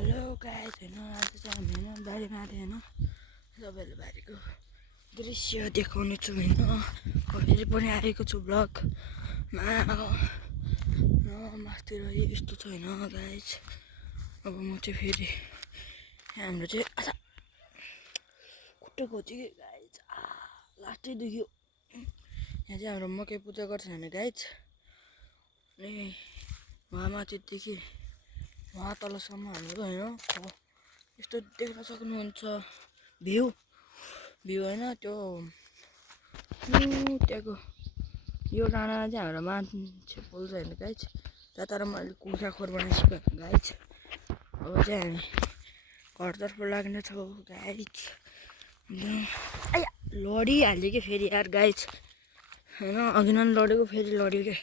Hello guys होइन आज चाहिँ हामी होइन बारीमा आएर होइन तपाईँहरूले बारीको दृश्य देखाउने छु होइन फेरि पनि आएको छु ब्लगमा मास्तिर यस्तो छ होइन गाइस। अब म चाहिँ फेरि हाम्रो चाहिँ खुट्टा खोज्यो कि गाइस लास्टै दुख्यो। यहाँ चाहिँ हाम्रो मकै पूजा गर्छ भने गाइस अनि वहाँ माथिदेखि वहाँ तलसम्म हाम्रो होइन अब यस्तो देख्न सक्नुहुन्छ भ्यू होइन त्यो त्यहाँको यो डाँडामा चाहिँ हाम्रो मान्छे बोल्छ होइन गाइस। तर म अलिक कुखुराखोर बनाइसक्यो गाइस। अब चाहिँ हामी घरतर्फ लाग्नेछौँ गाइस। लडिहाल्यो कि फेरि यार गाइस होइन अघि नै लडेको फेरि लड्यो क्या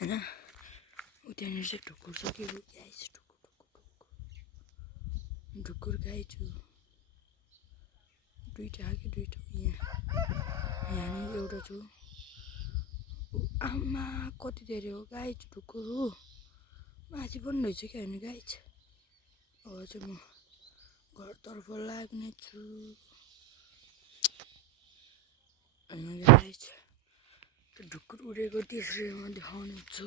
होइन। त्यहाँनिर चाहिँ ढुकुर छ कि गाइस ढुकुर गाई छु दुईवटा कि दुईवटा यहाँ एउटा छु। आमा कति धेरै हो गाई ढुकुर हो माथि पनि रहेछ क्या होइन गाइस। अब चाहिँ म घरतर्फ लाग्ने छु होइन गाइस। त्यो ढुकुर उडेको दृश्यमा देखाउने छु।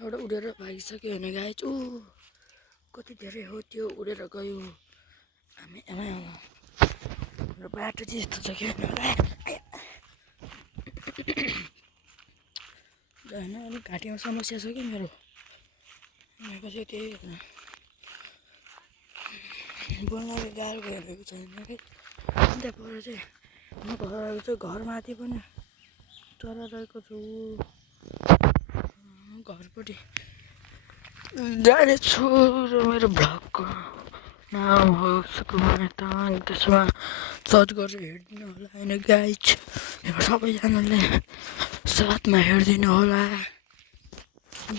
एउटा उडेर भागिसक्यो होइन गाइस। कति धेरै हो त्यो उडेर गयो। हाम्रो बाटो चाहिँ यस्तो छ कि होइन अलिक घाँटीमा समस्या छ कि मेरो चाहिँ त्यही बोल्न गाह्रो भइरहेको छ होइन कि त्यहाँबाट चाहिँ म घर आएको छु। घरमाथि पनि चराइरहेको छु घरपट्टि जानेछु र मेरो भ्लगको नाम हो सुकुमार ताङ। त्यसमा सर्च गरेर हेरिदिनु होला होइन गाइस। सबैजनाले साथमा हेरिदिनु होला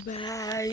बाई।